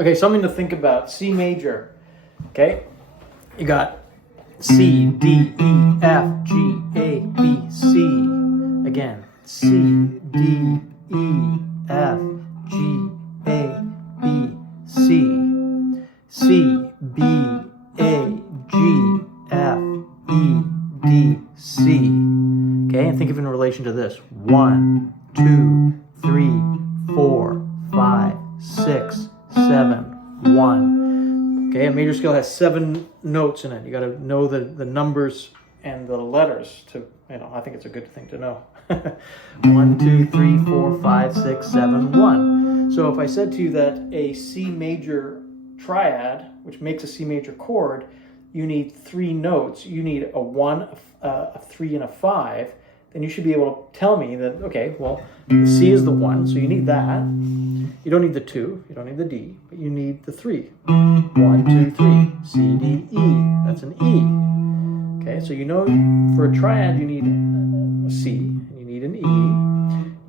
Okay, something to think about. C major. Okay, you got C, D, E, F, G, A, B, C. Again, C, D, E, F, G, A, B, C. C, B, A, G, F, E, D, C. Okay, and think of it in relation to this. 1, 2, 3, 4, 5, 6, 7, 1. Okay, a major scale has 7 notes in it. You got to know the numbers and the letters to, I think it's a good thing to know. 1, 2, 3, 4, 5, 6, 7, 1. So if I said to you that a C major triad, which makes a C major chord, you need 3 notes. You need a 1, a 3, and a 5. Then you should be able to tell me that, okay, well, the C is the 1, so you need that. You don't need the 2, you don't need the D, but you need the 3. 1, 2, 3, C, D, E. That's an E. Okay, so you know for a triad you need a C, and you need an E.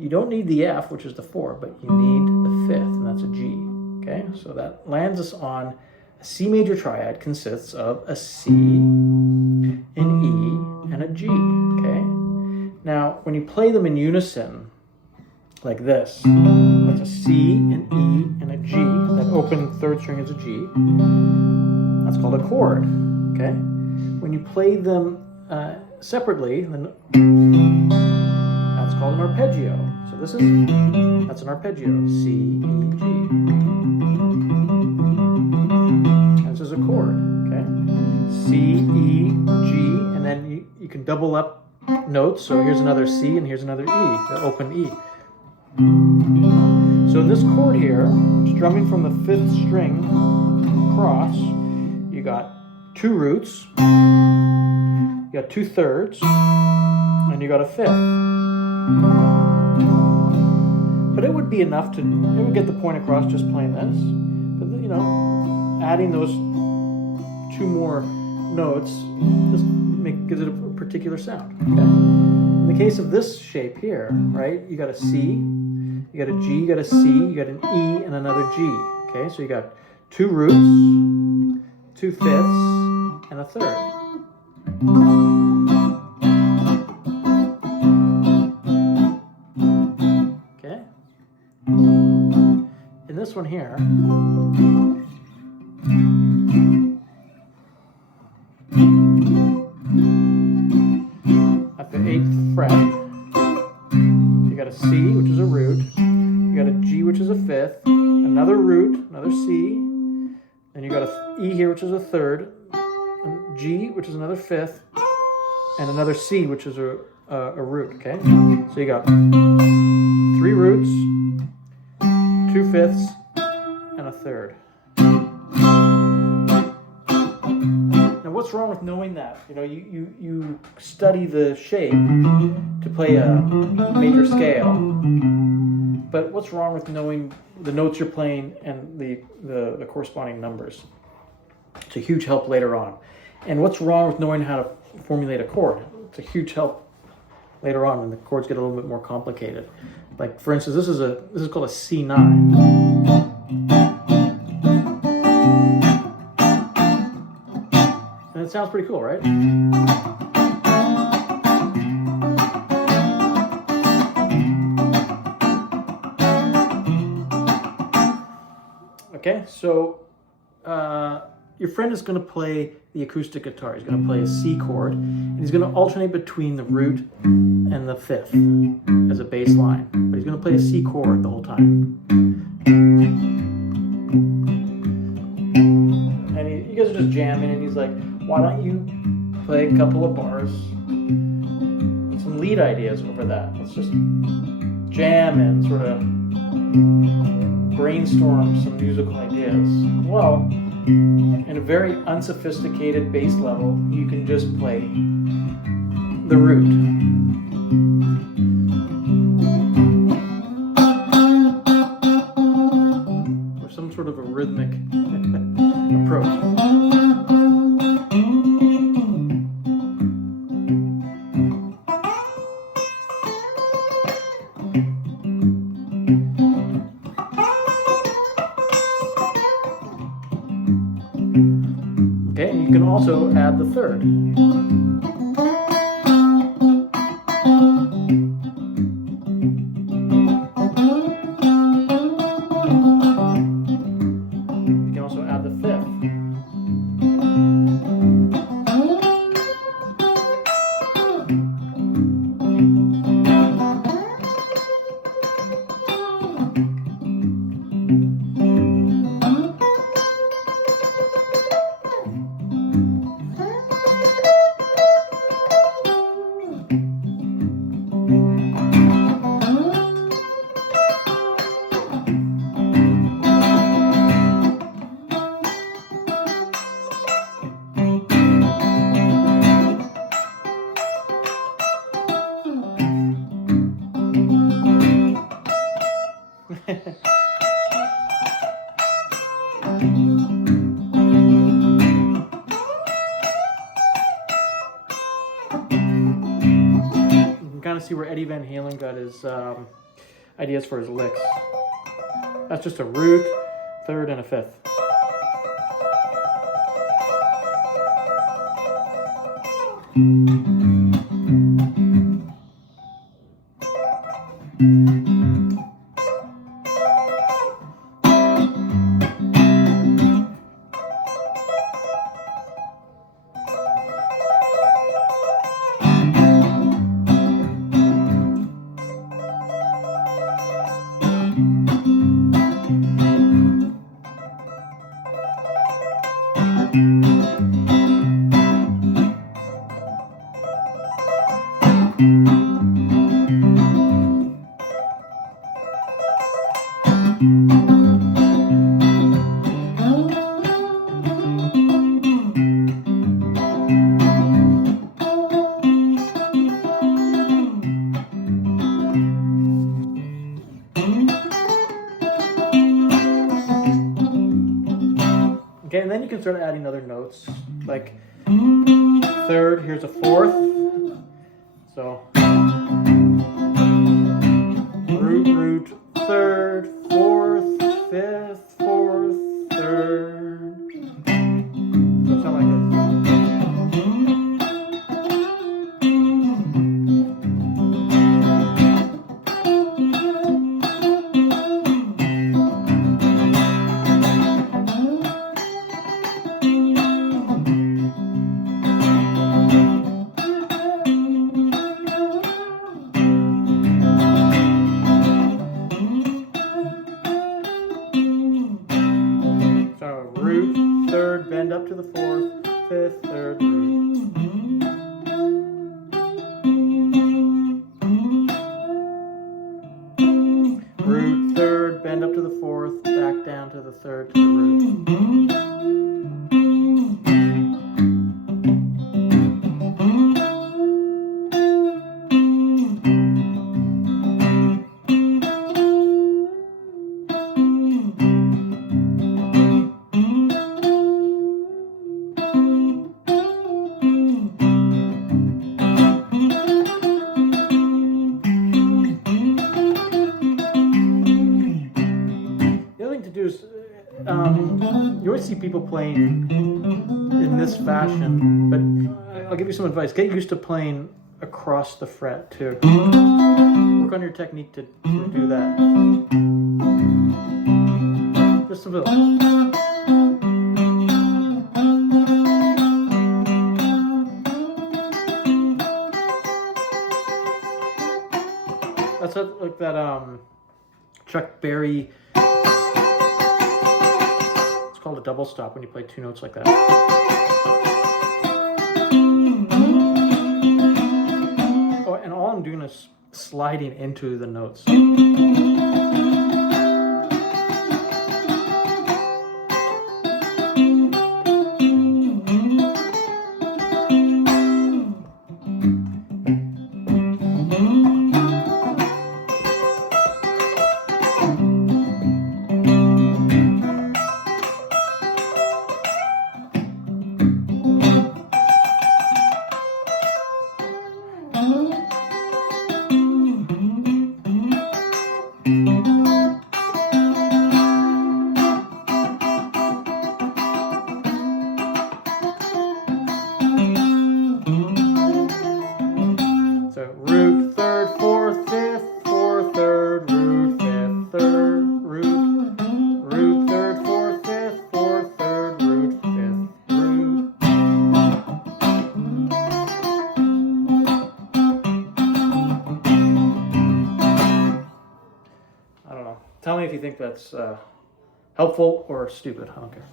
You don't need the F, which is the 4, but you need the 5th, and that's a G. Okay, so that lands us on a C major triad consists of a C, an E, and a G. Okay. Now, when you play them in unison, like this, that's a C, an E, and a G. That open third string is a G. That's called a chord, okay? When you play them separately, then that's called an arpeggio. So that's an arpeggio, C, E, G. And this is a chord, okay? C, E, G, and then you can double up notes, so here's another C and here's another E, the open E. So in this chord here, strumming from the 5th string across, you got 2 roots, you got 2 thirds, and you got a 5th. But it would be enough it would get the point across just playing this. But adding those 2 more notes just gives it a particular sound. Okay? In the case of this shape here, right, you got a C, you got a G, you got a C, you got an E, and another G. Okay, so you got 2 roots, 2 fifths, and a third. Okay? In this one here, at the 8th fret, you got a C, which is a root, you got a G, which is a 5th, another root, another C, and you got a E here, which is a 3rd, a G, which is another 5th, and another C, which is a root, okay? So you got 3 roots, 2 fifths, and a 3rd. Now, what's wrong with knowing that? You study the shape to play a major scale, but what's wrong with knowing the notes you're playing and the corresponding numbers? It's a huge help later on. And what's wrong with knowing how to formulate a chord? It's a huge help later on when the chords get a little bit more complicated. Like, for instance, this is called a C9. And it sounds pretty cool, right? Okay, so your friend is going to play the acoustic guitar. He's going to play a C chord, and he's going to alternate between the root and the 5th as a bass line. But he's going to play a C chord the whole time. And you guys are just jamming, and he's like, why don't you play a couple of bars, some lead ideas over that? Let's just jam and sort of brainstorm some musical ideas. Well, in a very unsophisticated bass level, you can just play the root. Or some sort of a rhythmic approach. Okay, and you can also add the third. You can also add the fifth. Kind of see where Eddie Van Halen got his ideas for his licks. That's just a root, third, and a fifth. Okay, and then you can start adding other notes, like third, here's a fourth, so root, root, third, fourth, fifth, fourth, third, so something like this. Root, third, bend up to the fourth, fifth, third, root. Root, third, bend up to the fourth, back down to the third, to the root. You always see people playing in this fashion, but I'll give you some advice. Get used to playing across the fret too. Work on your technique to do that. Just a little. That's like that Chuck Berry. It's called a double stop when you play two notes like that. Oh, and all I'm doing is sliding into the notes. So root, third, fourth, fifth, fourth, third, root, fifth, third, root, root, third, fourth, fifth, fourth, third, root, fifth, root. I don't know. Tell me if you think that's helpful or stupid. I don't care.